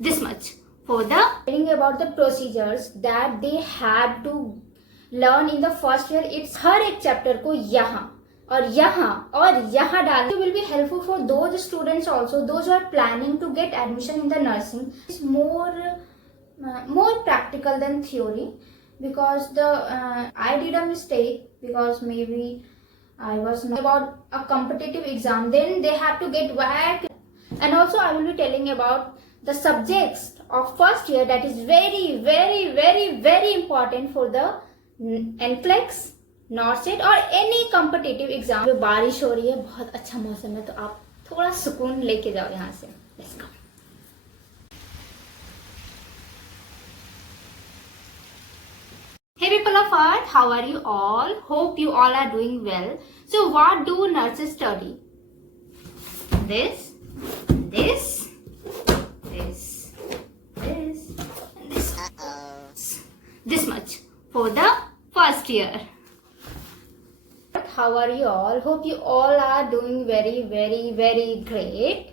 this much for the telling about the procedures that they had to learn in the first year. It's हर एक chapter को यहाँ और यहाँ डालना will be helpful for those students also, those who are planning to get admission in the nursing. It's more practical than theory, because I did a mistake, because maybe I was not about a competitive exam, then they have to get whacked. And also I will be telling about the subjects of first year that is very very very very important for the NCLEX, NORCET और any competitive exam. बारिश हो रही है, बहुत अच्छा मौसम है, तो आप थोड़ा सुकून लेके जाओ यहाँ से. Let's go. Hey people of earth, how are you all? Hope you all are doing well. So what do nurses study? This, and this, and this. This much for the first year. How are you all? Hope you all are doing very very very great.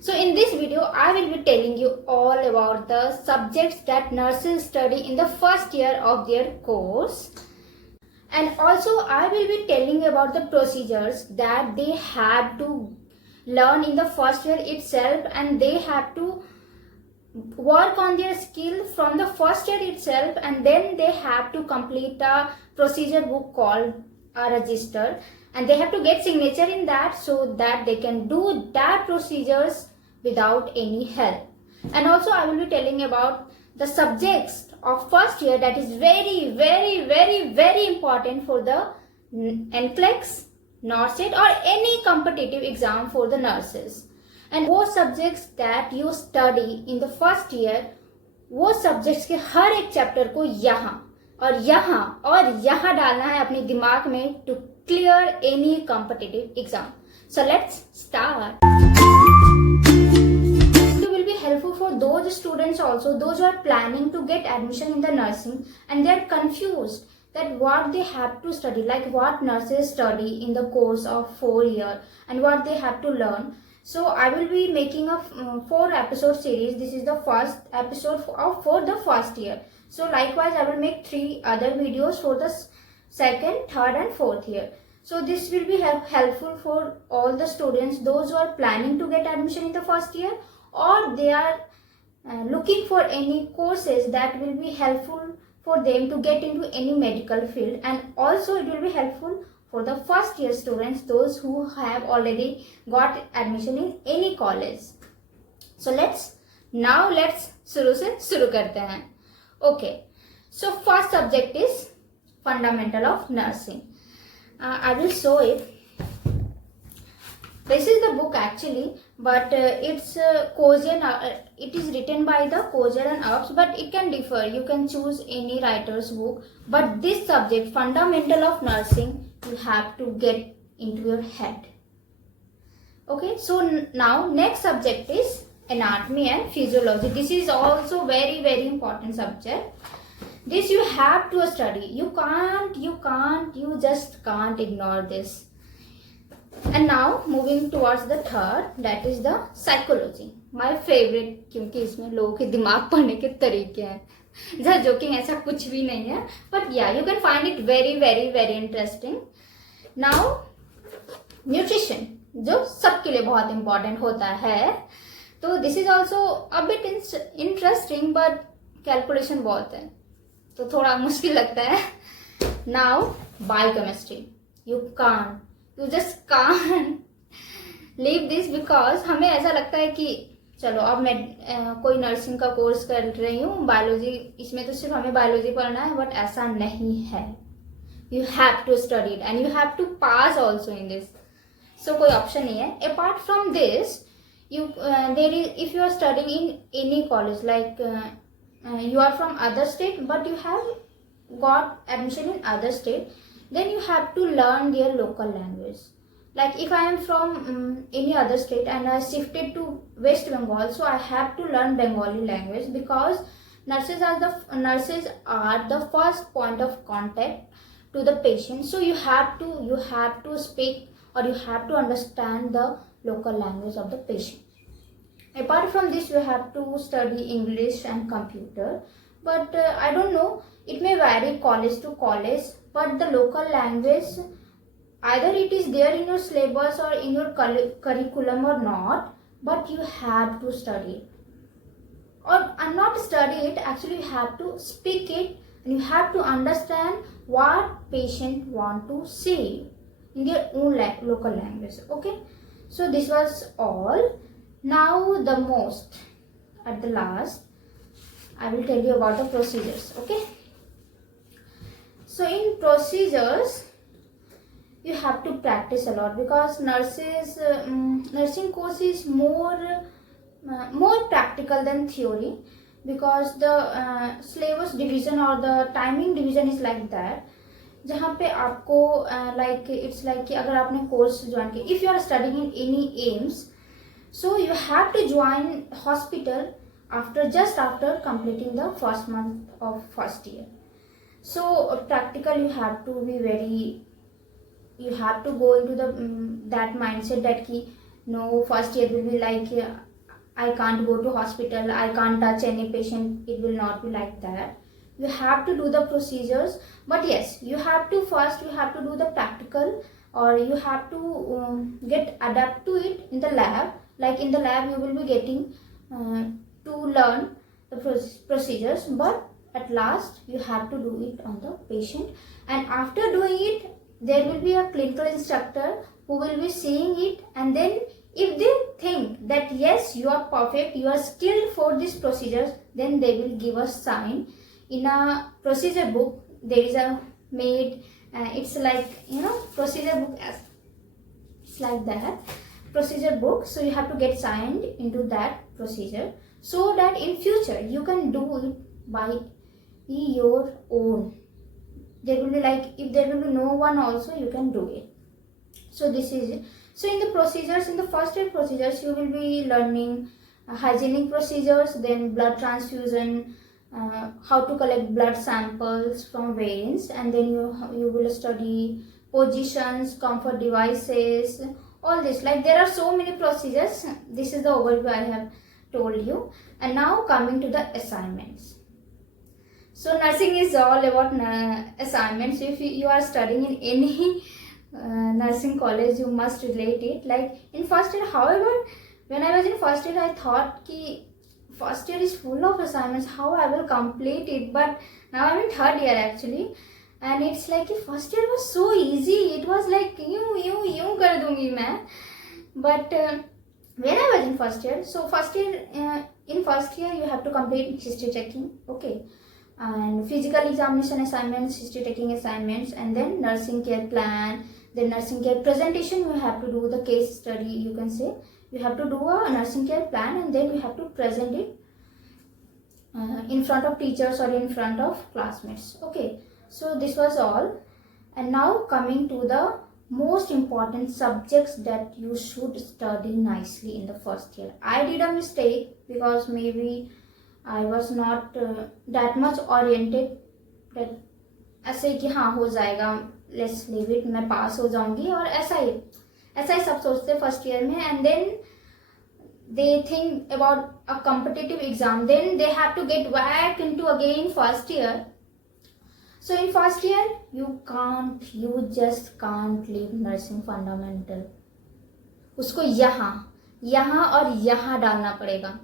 So in this video, I will be telling you all about the subjects that nurses study in the first year of their course. And also I will be telling about the procedures that they have to learn in the first year itself, and they have to work on their skill from the first year itself, and then they have to complete a procedure book called a register, and they have to get signature in that so that they can do that procedures without any help. And also I will be telling about the subjects of first year that is very very very very important for the NCLEX, NORCET or any competitive exam for the nurses. And वो subjects that you study in the first year, वो subjects के हर एक chapter को यहाँ डालना है अपने दिमाग में to clear any competitive exam. So let's start. Helpful for those students also, those who are planning to get admission in the nursing and they are confused that what they have to study, like what nurses study in the course of 4 years and what they have to learn. So I will be making a 4 episode series. This is the first episode for the first year. So likewise I will make 3 other videos for the second, third and fourth year. So this will be helpful for all the students, those who are planning to get admission in the first year, or they are looking for any courses that will be helpful for them to get into any medical field. And also it will be helpful for the first year students, those who have already got admission in any college. So let's शुरू करते हैं. Okay, so first subject is fundamental of nursing. I will show it. This is the book actually, but it's Kozier. It is written by the Kozier and Ups, but it can differ. You can choose any writer's book. But this subject, fundamental of nursing, you have to get into your head. Okay, so now next subject is anatomy and physiology. This is also very very important subject. This you have to study. You just can't ignore this. And now moving towards the third, that is the psychology. My favorite, क्योंकि इसमें लोगों के दिमाग पढ़ने के तरीके हैं. Just joking, ऐसा कुछ भी नहीं है. But yeah, you can find it very very very interesting. Now nutrition, जो सबके लिए बहुत important होता है. तो this is also a bit interesting, but calculation बहुत है, तो थोड़ा मुश्किल लगता है. Now biochemistry, you just can't leave this, because हमें ऐसा लगता है कि चलो अब मैं कोई नर्सिंग का कोर्स कर रही हूँ, बायोलॉजी, इसमें तो सिर्फ हमें बायोलॉजी पढ़ना है. बट ऐसा नहीं है. You have to study it and you have to pass also in this. So कोई ऑप्शन नहीं है. Apart from this, if you are studying in any college, like you are from other state but you have got admission in other state, then you have to learn their local language. Like if I am from any other state and I shifted to West Bengal, so I have to learn Bengali language, because nurses are the first point of contact to the patient. So you have to speak or you have to understand the local language of the patient. Apart from this, you have to study English and computer, but I don't know, it may vary college to college, but the local language, either it is there in your syllabus or in your curriculum or not, but you have to study it. Or not study it, actually you have to speak it, and you have to understand what patient want to say in their own local language. Okay, so this was all. Now the most at the last, I will tell you about the procedures. Okay, so in procedures you have to practice a lot, because nursing course is more practical than theory, because the syllabus division or the timing division is like that, जहाँ पे आपको like it's like कि अगर आपने course join किया, if you are studying in any AIIMS, so you have to join hospital just after completing the first month of first year. So practical, you have to be very, you have to go into the that mindset that ki no, first year will be like I can't go to hospital, I can't touch any patient. It will not be like that. You have to do the procedures, but yes, you have to do the practical, or you have to get adapt to it in the lab. Like in the lab you will be getting to learn the procedures, but at last you have to do it on the patient, and after doing it there will be a clinical instructor who will be seeing it, and then if they think that yes, you are perfect, you are skilled for these procedures, then they will give a sign in a procedure book. There is a made it's like, you know, procedure book, as it's like that procedure book. So you have to get signed into that procedure, so that in future you can do it by your own. There will be like, if there will be no one also, you can do it. So this is it. So in the procedures, in the first aid procedures, you will be learning hygienic procedures, then blood transfusion, how to collect blood samples from veins, and then you will study positions, comfort devices, all this. Like there are so many procedures. This is the overview I have told you. And now coming to the assignments. So nursing is all about assignments. If you are studying in any nursing college, you must relate it. Like in first year, however, when I was in first year, I thought ki first year is full of assignments, how I will complete it. But now I'm in third year actually, and it's like first year was so easy. It was like यूं कर दूंगी मैं. But when I was in first year, so first year in first year you have to complete history checking, okay, and physical examination assignments, history taking assignments, and then nursing care plan, then nursing care presentation. You have to do the case study, you can say. You have to do a nursing care plan, and then you have to present it in front of teachers or in front of classmates. Okay, so this was all. And now coming to the most important subjects that you should study nicely in the first year. I did a mistake because maybe I was not that much oriented that ऐसे कि हाँ हो जाएगा, let's leave it, मैं पास हो जाऊंगी, और ऐसा ही सब सोचते फर्स्ट ईयर में. And then they think about a competitive exam, then they have to get back into again first year. So in first year you just can't leave nursing fundamental. उसको यहाँ और यहाँ डालना पड़ेगा.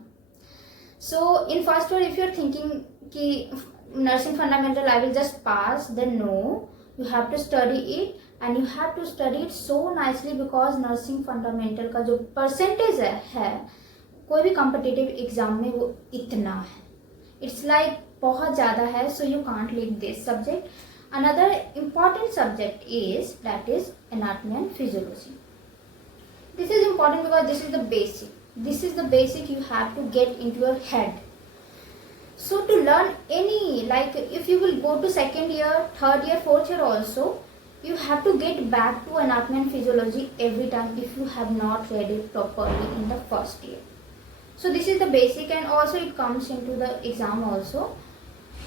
So in first year, if you're thinking कि nursing fundamental I will just pass, then no, you have to study it, and you have to study it so nicely, because nursing fundamental का जो percentage है कोई भी competitive exam में वो इतना है. It's like बहुत ज़्यादा है, so you can't leave this subject. Another important subject is anatomy and physiology. This is important because this is the basic. This is the basic you have to get into your head. So to learn any, like if you will go to second year, third year, fourth year also, you have to get back to anatomy and physiology every time if you have not read it properly in the first year. So this is the basic, and also it comes into the exam also.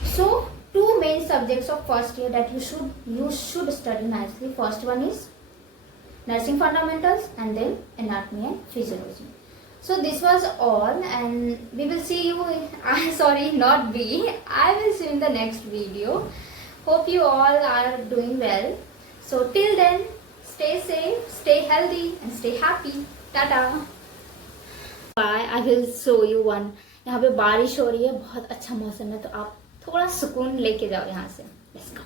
So two main subjects of first year that you should study nicely. First one is nursing fundamentals, and then anatomy and physiology. So this was all, and we will see you. Sorry, not we. I will see you in the next video. Hope you all are doing well. So till then, stay safe, stay healthy, and stay happy. Tata. Bye. I will show you one. यहाँ पे बारिश हो रही है, बहुत अच्छा मौसम है, तो आप थोड़ा सुकून लेके जाओ यहाँ से. Let's go.